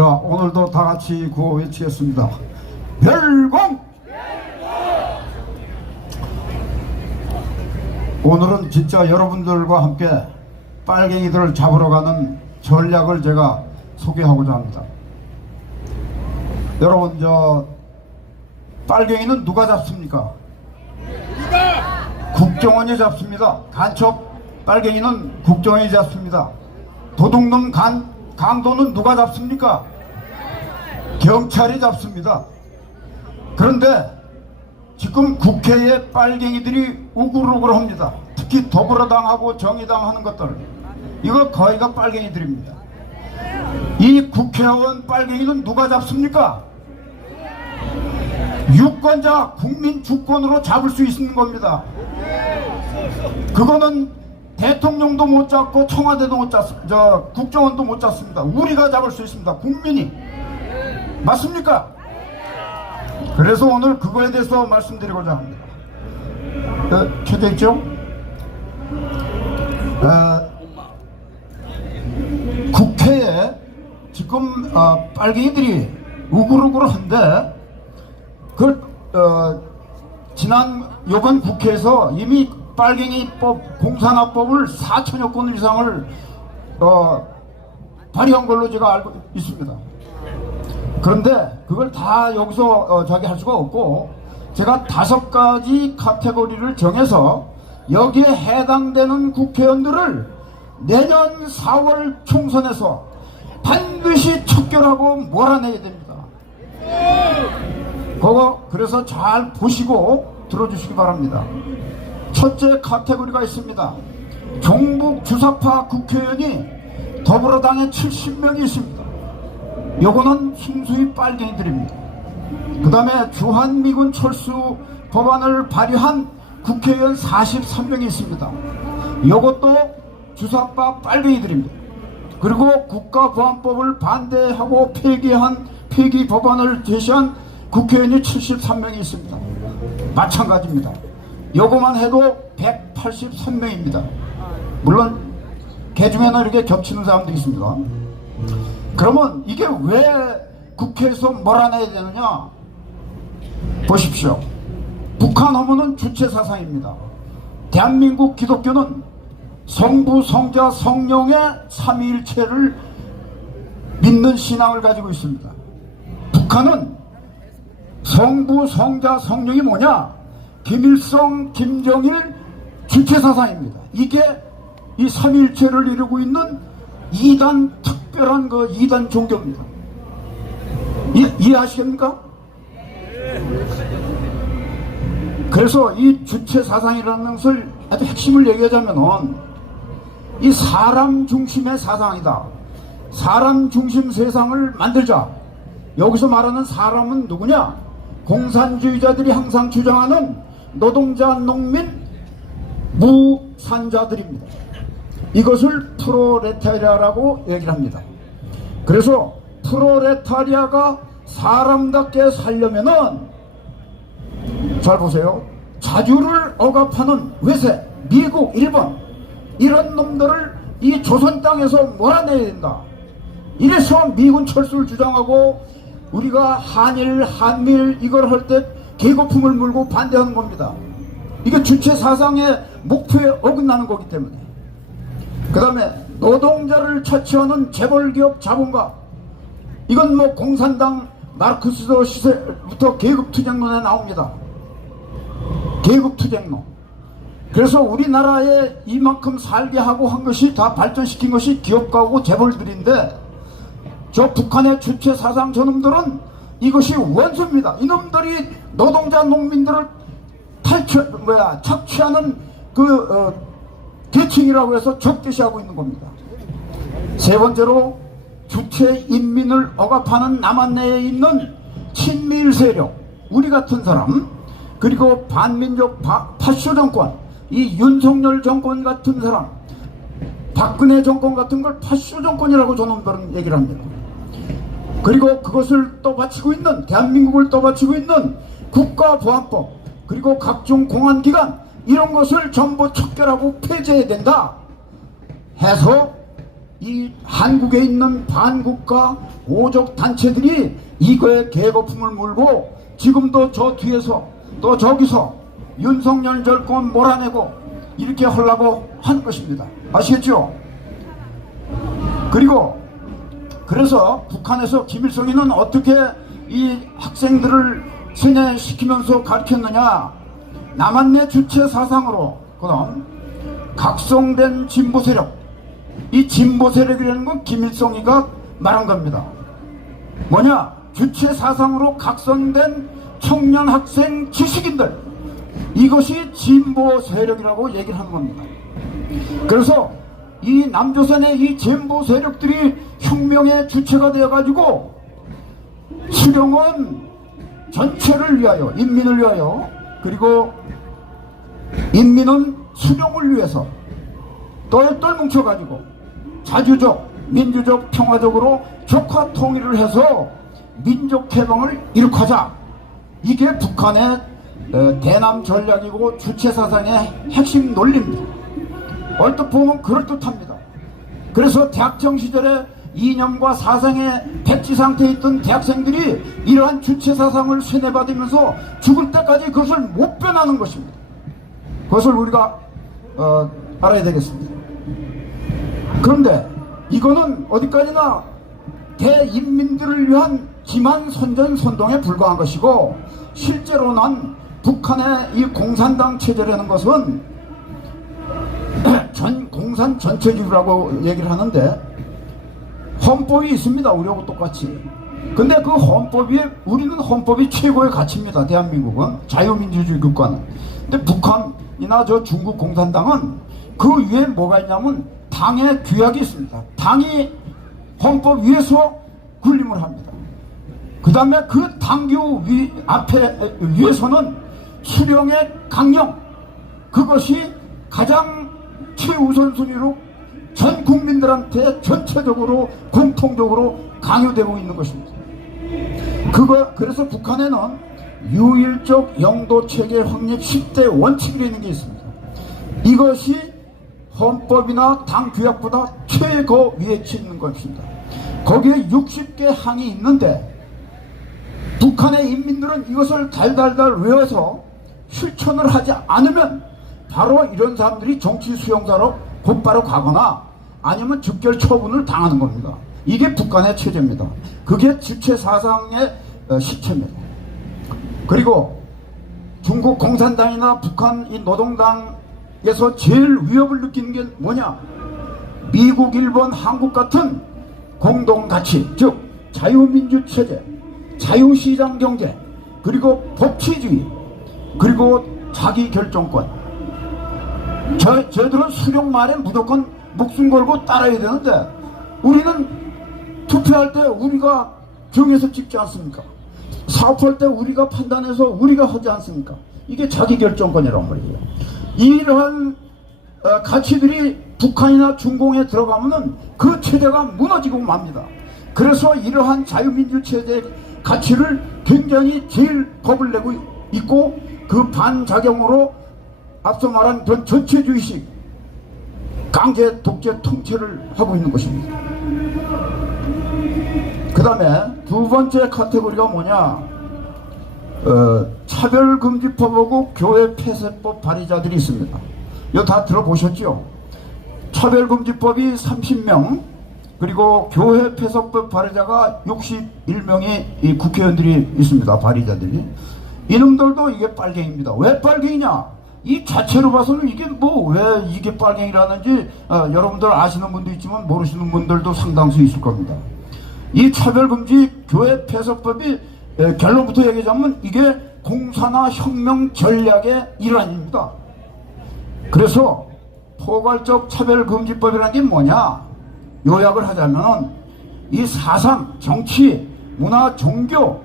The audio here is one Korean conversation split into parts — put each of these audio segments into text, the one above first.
자, 오늘도 다 같이 구호 외치겠습니다. 멸공! 오늘은 진짜 여러분들과 함께 빨갱이들을 잡으러 가는 전략을 제가 소개하고자 합니다. 여러분, 빨갱이는 누가 잡습니까? 국정원이 잡습니다. 간첩 빨갱이는 국정원이 잡습니다. 도둑놈 강도는 누가 잡습니까? 경찰이 잡습니다. 그런데 지금 국회에 빨갱이들이 우글우글합니다. 특히 더불어당하고 정의당 하는 것들, 이거 거의가 빨갱이들입니다. 이 국회의원 빨갱이는 누가 잡습니까? 유권자 국민 주권으로 잡을 수 있는 겁니다. 그거는 대통령도 못 잡고 청와대도 못 잡습니다. 국정원도 못 잡습니다. 우리가 잡을 수 있습니다. 국민이. 맞습니까? 그래서 오늘 그거에 대해서 말씀드리고자 합니다. 켜져 있죠? 국회에 지금 빨갱이들이 우글우글한데 지난 요번 국회에서 이미 빨갱이법 공산화법을 4천여 건 이상을 발의한 걸로 제가 알고 있습니다. 그런데 그걸 다 여기서 할 수가 없고, 제가 5가지 카테고리를 정해서 여기에 해당되는 국회의원들을 내년 4월 총선에서 반드시 척결하고 몰아내야 됩니다. 그래서 잘 보시고 들어주시기 바랍니다. 첫째 카테고리가 있습니다. 종북 주사파 국회의원이 더불어당에 70명이 있습니다. 요거는 순수히 빨갱이들입니다. 그 다음에 주한미군 철수 법안을 발의한 국회의원 43명이 있습니다. 요것도 주사파 빨갱이들입니다. 그리고 국가보안법을 반대하고 폐기한 폐기 법안을 제시한 국회의원이 73명이 있습니다. 마찬가지입니다. 요거만 해도 183명입니다. 물론 개 중에는 이렇게 겹치는 사람도 있습니다. 그러면 이게 왜 국회에서 몰아내야 되느냐? 보십시오. 북한 허무는 주체사상입니다. 대한민국 기독교는 성부, 성자, 성령의 삼위일체를 믿는 신앙을 가지고 있습니다. 북한은 성부, 성자, 성령이 뭐냐? 김일성, 김정일 주체사상입니다. 이게 이 삼위일체를 이루고 있는 2단 특별한 2단 종교입니다. 이해하시겠습니까? 그래서 이 주체사상이라는 것을 아주 핵심을 얘기하자면 이 사람 중심의 사상이다. 사람 중심 세상을 만들자. 여기서 말하는 사람은 누구냐? 공산주의자들이 항상 주장하는 노동자, 농민, 무산자들입니다. 이것을 프로레타리아라고 얘기를 합니다. 그래서 프로레타리아가 사람답게 살려면은, 잘 보세요. 자주를 억압하는 외세, 미국, 일본, 이런 놈들을 이 조선 땅에서 몰아내야 된다. 이래서 미군 철수를 주장하고 우리가 한일, 한미일 이걸 할 때 계급품을 물고 반대하는 겁니다. 이게 주체 사상의 목표에 어긋나는 거기 때문에. 그 다음에 노동자를 차치하는 재벌기업 자본가, 이건 공산당 마르크스 시대부터 계급투쟁론에 나옵니다. 계급투쟁론. 그래서 우리나라에 이만큼 살게 하고 한 것이 다 발전시킨 것이 기업가고 재벌들인데, 저 북한의 주체 사상 저놈들은 이것이 원수입니다. 이놈들이 노동자 농민들을 착취하는 계층이라고 해서 적대시하고 있는 겁니다. 세 번째로 주체 인민을 억압하는 남한 내에 있는 친미일 세력, 우리 같은 사람, 그리고 반민족 파쇼 정권, 이 윤석열 정권 같은 사람, 박근혜 정권 같은 걸 파쇼 정권이라고 저놈들은 얘기를 합니다. 그리고 그것을 떠받치고 있는, 대한민국을 떠받치고 있는 국가보안법, 그리고 각종 공안기관, 이런 것을 전부 척결하고 폐지해야 된다 해서 이 한국에 있는 반국가 오적 단체들이 이거에 개거품을 물고 지금도 저 뒤에서 또 저기서 윤석열 정권 몰아내고 이렇게 하려고 하는 것입니다. 아시겠죠? 그리고 그래서 북한에서 김일성이는 어떻게 이 학생들을 세뇌시키면서 가르쳤느냐. 남한내 주체 사상으로 그럼 각성된 진보 세력, 이 진보 세력이라는 건 김일성이가 말한 겁니다. 뭐냐? 주체 사상으로 각성된 청년 학생 지식인들, 이것이 진보 세력이라고 얘기를 하는 겁니다. 그래서 이 남조선의 이 진보 세력들이 혁명의 주체가 되어가지고 수령은 전체를 위하여, 인민을 위하여, 그리고 인민은 수령을 위해서 똘똘 뭉쳐가지고 자주적, 민주적, 평화적으로 적화 통일을 해서 민족 해방을 이룩하자. 이게 북한의 대남 전략이고 주체 사상의 핵심 논리입니다. 얼핏 보면 그럴듯합니다. 그래서 대학생 시절에 이념과 사상에 백지 상태에 있던 대학생들이 이러한 주체 사상을 세뇌받으면서 죽을 때까지 그것을 못 변하는 것입니다. 그것을 우리가 알아야 되겠습니다. 그런데 이거는 어디까지나 대인민들을 위한 기만 선전선동에 불과한 것이고, 실제로는 북한의 이 공산당 체제라는 것은 공산 전체주의라고 얘기를 하는데 헌법이 있습니다. 우리하고 똑같이. 근데 그 헌법이, 우리는 헌법이 최고의 가치입니다. 대한민국은 자유민주주의 국가는. 근데 북한이나 저 중국 공산당은 그 위에 뭐가 있냐면 당의 규약이 있습니다. 당이 헌법 위에서 군림을 합니다. 그 다음에 그 당규 위에서는 수령의 강령, 그것이 가장 최우선순위로 전 국민들한테 전체적으로 공통적으로 강요되고 있는 것입니다. 그래서 북한에는 유일적 영도체계 확립 10대 원칙이라는 게 있습니다. 이것이 헌법이나 당 규약보다 최고 위에 있는 것입니다. 거기에 60개 항이 있는데 북한의 인민들은 이것을 달달달 외워서 실천을 하지 않으면 바로 이런 사람들이 정치 수용자로 곧바로 가거나 아니면 즉결 처분을 당하는 겁니다. 이게 북한의 체제입니다. 그게 주체 사상의 시체입니다. 그리고 중국 공산당이나 북한 이 노동당에서 제일 위협을 느끼는 게 뭐냐? 미국, 일본, 한국 같은 공동가치, 즉 자유민주 체제, 자유시장 경제, 그리고 법치주의, 그리고 자기결정권. 저희들은 수령 말에 무조건 목숨 걸고 따라야 되는데 우리는 투표할 때 우리가 정해서 찍지 않습니까? 사업할 때 우리가 판단해서 우리가 하지 않습니까? 이게 자기결정권이란 말이에요. 이러한 가치들이 북한이나 중공에 들어가면은 그 체제가 무너지고 맙니다. 그래서 이러한 자유민주 체제 가치를 굉장히 제일 겁을 내고 있고, 그 반작용으로 앞서 말한 그런 전체주의식 강제 독재 통치를 하고 있는 것입니다. 그 다음에 두 번째 카테고리가 뭐냐? 차별금지법하고 교회 폐쇄법 발의자들이 있습니다. 이거 다 들어보셨죠? 차별금지법이 30명, 그리고 교회 폐쇄법 발의자가 61명의 국회의원들이 있습니다. 발의자들이. 이놈들도 이게 빨갱이입니다. 왜 빨갱이냐? 이 자체로 봐서는 이게 뭐 왜 이게 빨갱이라는지 여러분들 아시는 분도 있지만 모르시는 분들도 상당수 있을 겁니다. 이 차별금지 교회 폐쇄법이 결론부터 얘기하자면 이게 공산화 혁명 전략의 일환입니다. 그래서 포괄적 차별금지법이라는 게 뭐냐? 요약을 하자면 이 사상, 정치, 문화, 종교,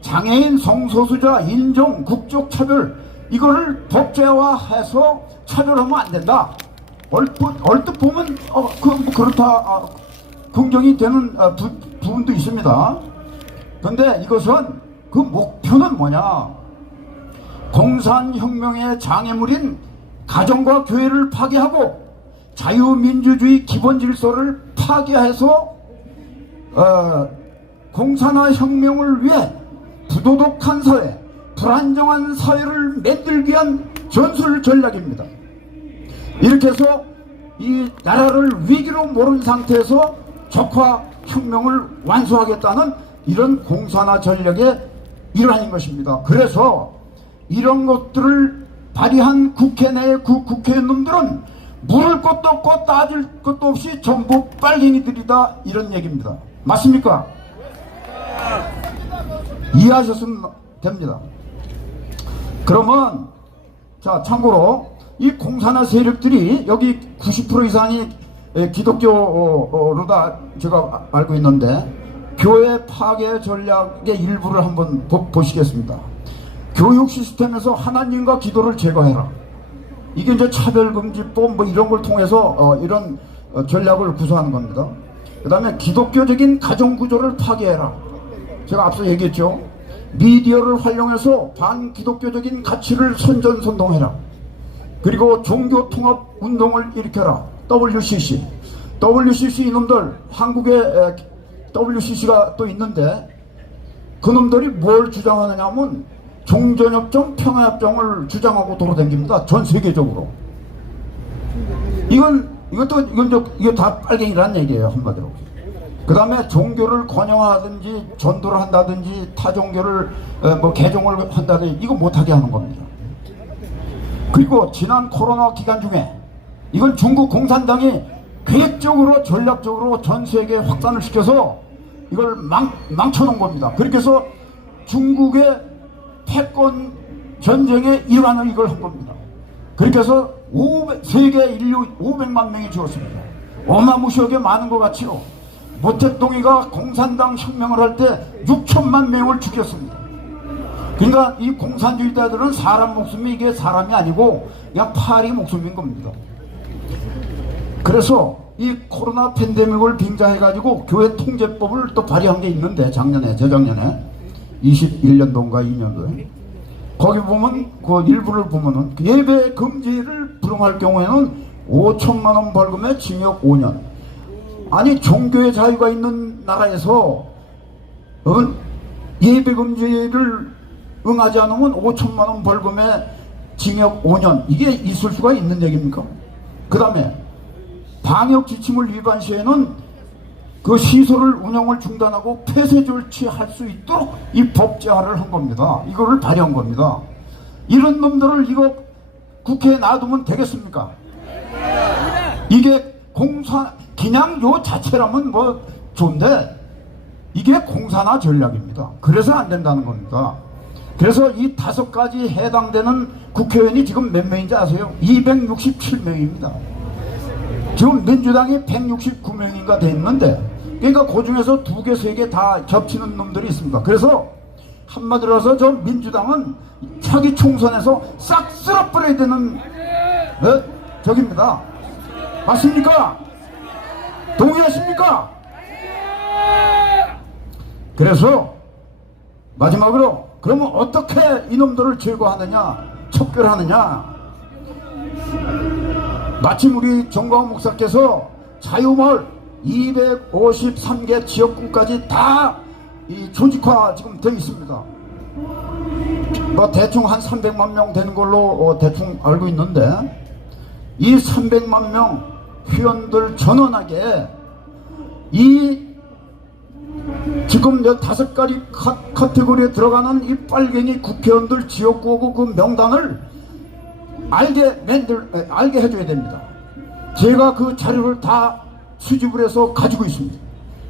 장애인, 성소수자, 인종, 국적 차별, 이거를 법제화해서 차별하면 안 된다. 얼뜻 보면 그렇다, 긍정이 되는 부분도 있습니다. 그런데 이것은 그 목표는 뭐냐? 공산혁명의 장애물인 가정과 교회를 파괴하고 자유민주주의 기본 질서를 파괴해서 공산화 혁명을 위해 부도덕한 사회, 불안정한 사회를 만들기 위한 전술 전략입니다. 이렇게 해서 이 나라를 위기로 몰은 상태에서 적화 혁명을 완수하겠다는 이런 공산화 전략의 일환인 것입니다. 그래서 이런 것들을 발의한 국회 내의 국회의원들은 물을 것도 없고 따질 것도 없이 전부 빨갱이들이다, 이런 얘기입니다. 맞습니까? 이해하셨으면 됩니다. 그러면 자, 참고로 이 공산화 세력들이 여기 90% 이상이 기독교로다 제가 알고 있는데, 교회 파괴 전략의 일부를 한번 보시겠습니다. 교육 시스템에서 하나님과 기도를 제거해라. 이게 이제 차별금지법 뭐 이런 걸 통해서 이런 전략을 구사하는 겁니다. 그 다음에 기독교적인 가정구조를 파괴해라. 제가 앞서 얘기했죠. 미디어를 활용해서 반기독교적인 가치를 선전선동해라. 그리고 종교통합운동을 일으켜라. WCC 이놈들, 한국에 WCC가 또 있는데 그놈들이 뭘 주장하느냐 하면 종전협정, 평화협정을 주장하고 돌아다닙니다. 전 세계적으로. 이건 다 빨갱이라는 얘기예요, 한마디로. 그 다음에 종교를 권영하든지 전도를 한다든지 타종교를 개종을 한다든지 이거 못하게 하는 겁니다. 그리고 지난 코로나 기간 중에 이건 중국 공산당이 계획적으로 전략적으로 전 세계에 확산을 시켜서 이걸 망쳐놓은 겁니다. 그렇게 해서 중국의 패권 전쟁의 일환을 이걸 한 겁니다. 그렇게 해서 세계 인류 500만 명이 죽었습니다. 어마무시하게 많은 것 같지요. 모택동이가 공산당 혁명을 할 때 6천만 명을 죽였습니다. 그러니까 이 공산주의자들은 사람 목숨이 이게 사람이 아니고 그냥 파리 목숨인 겁니다. 그래서 이 코로나 팬데믹을 빙자해가지고 교회 통제법을 또 발의한 게 있는데, 재작년에 21년도인가 2년도에 거기 보면 그 일부를 보면은 예배 금지를 불응할 경우에는 5천만 원 벌금에 징역 5년. 아니, 종교의 자유가 있는 나라에서 예배 금지를 응하지 않으면 5천만 원 벌금에 징역 5년. 이게 있을 수가 있는 얘기입니까? 그 다음에 방역 지침을 위반 시에는 그 시설을 운영을 중단하고 폐쇄 조치할 수 있도록 이 법제화를 한 겁니다. 이거를 발의한 겁니다. 이런 놈들을 이거 국회에 놔두면 되겠습니까? 이게 그냥 요 자체라면 뭐 좋은데 이게 공산화 전략입니다. 그래서 안 된다는 겁니다. 그래서 이 5가지 해당되는 국회의원이 지금 몇 명인지 아세요? 267명입니다. 지금 민주당이 169명인가 돼 있는데, 그러니까 그 중에서 2개, 3개 다 겹치는 놈들이 있습니다. 그래서 한마디로 해서 저 민주당은 차기 총선에서 싹 쓸어버려야 되는 적입니다. 맞습니까? 동의하십니까? 그래서 마지막으로 그러면 어떻게 이놈들을 제거하느냐, 척결하느냐. 마침 우리 정광훈 목사께서 자유마을 253개 지역구까지 다 이 조직화 지금 되어 있습니다. 뭐 대충 한 300만 명 되는 걸로 대충 알고 있는데, 이 300만 명 회원들 전원에게 이 지금 5가지 카테고리에 들어가는 이 빨갱이 국회의원들 지역구하고 그 명단을 알게 해줘야 됩니다. 제가 그 자료를 다 수집을 해서 가지고 있습니다.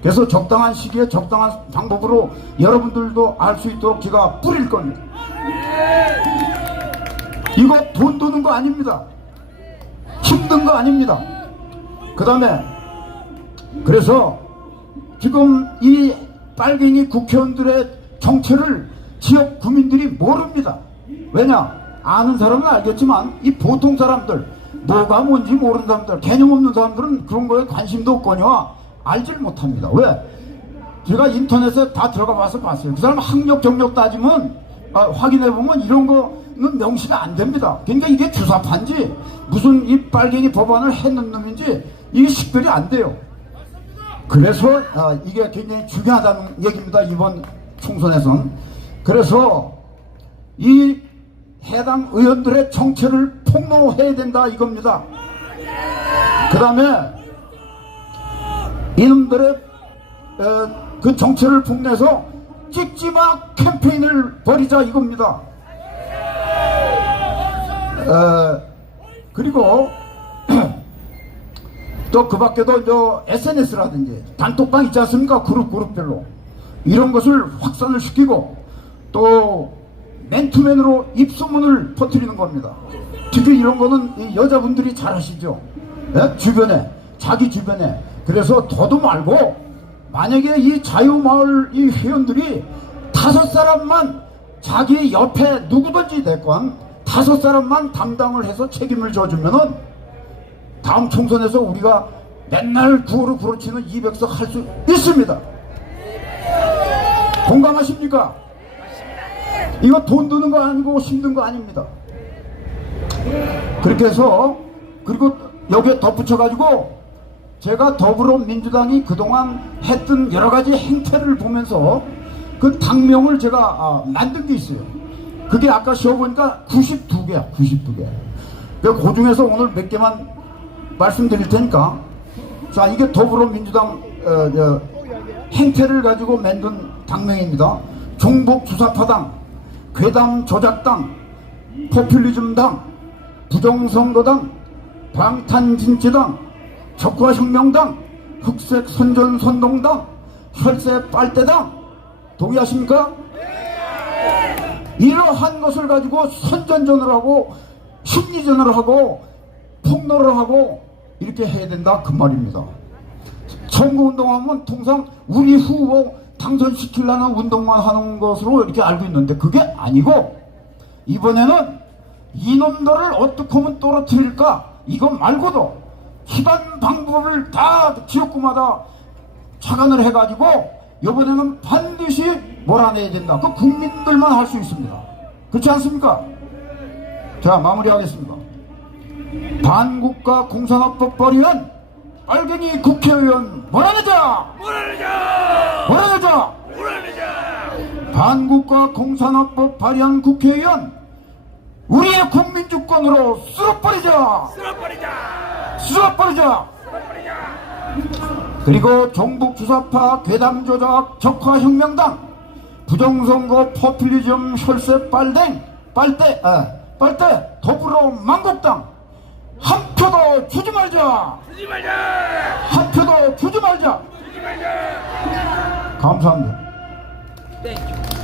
그래서 적당한 시기에 적당한 방법으로 여러분들도 알 수 있도록 제가 뿌릴 겁니다. 이거 돈 드는 거 아닙니다. 힘든 거 아닙니다. 그 다음에 그래서 지금 이 빨갱이 국회의원들의 정체를 지역 구민들이 모릅니다. 왜냐? 아는 사람은 알겠지만 이 보통 사람들, 뭐가 뭔지 모르는 사람들, 개념 없는 사람들은 그런 거에 관심도 없거니와 알질 못합니다. 왜? 제가 인터넷에 다 들어가 봐서 봤어요. 그 사람 학력 경력 따지면 확인해보면 이런 거는 명시가 안 됩니다. 그러니까 이게 주사파인지 무슨 이 빨갱이 법안을 했는 놈인지 이게 식별이 안 돼요. 그래서 이게 굉장히 중요하다는 얘기입니다. 이번 총선에선. 그래서 이 해당 의원들의 정체를 폭로해야 된다 이겁니다. 그 다음에 이놈들의 그 정체를 폭로해서 찍지마 캠페인을 벌이자 이겁니다. 그리고 또 그 밖에도 SNS라든지 단톡방 있지 않습니까? 그룹별로 이런 것을 확산을 시키고 또 맨투맨으로 입소문을 퍼뜨리는 겁니다. 특히 이런 거는 이 여자분들이 잘 하시죠. 예? 주변에, 자기 주변에. 그래서 더도 말고 만약에 이 자유마을 이 회원들이 5사람만 자기 옆에 누구든지 됐건 5사람만 담당을 해서 책임을 져주면은 다음 총선에서 우리가 맨날 구호로 부르치는 200석 할 수 있습니다. 공감하십니까? 이거 돈 드는 거 아니고 힘든 거 아닙니다. 그렇게 해서 그리고 여기에 덧붙여가지고 제가 더불어민주당이 그동안 했던 여러가지 행태를 보면서 그 당명을 제가 만든 게 있어요. 그게 아까 쉬어보니까 92개야 92개. 그 중에서 오늘 몇 개만 말씀드릴 테니까, 자, 이게 더불어민주당 행태를 가지고 만든 당명입니다. 종북주사파당, 괴담 조작당, 포퓰리즘당, 부정선거당, 방탄진치당, 적화혁명당, 흑색선전선동당, 혈세빨대당. 동의하십니까? 이러한 것을 가지고 선전전을 하고 심리전을 하고 폭로를 하고 이렇게 해야 된다 그 말입니다. 선거운동하면 통상 우리 후보 당선시키려는 운동만 하는 것으로 이렇게 알고 있는데 그게 아니고 이번에는 이놈들을 어떻게 하면 떨어뜨릴까 이것 말고도 희반 방법을 다 지역구마다 착안을 해가지고 이번에는 반드시 몰아내야 된다. 그 국민들만 할 수 있습니다. 그렇지 않습니까? 자, 마무리하겠습니다. 반국가 공산화법 발의한 빨갱이 국회의원 몰아내자! 몰아내자! 몰아내자! 몰아내자! 반국가 공산화법 발의한 국회의원 우리의 국민주권으로 쓸어버리자! 쓸어버리자! 쓸어버리자! 쓸어버리자! 그리고 종북주사파 괴담조작 적화혁명당 부정선거 포퓰리즘 혈세 빨대 더불어 만국당 한 표도 주지 말자! 주지 말자! 한 표도 주지 말자! 주지 말자! 감사합니다. 땡큐.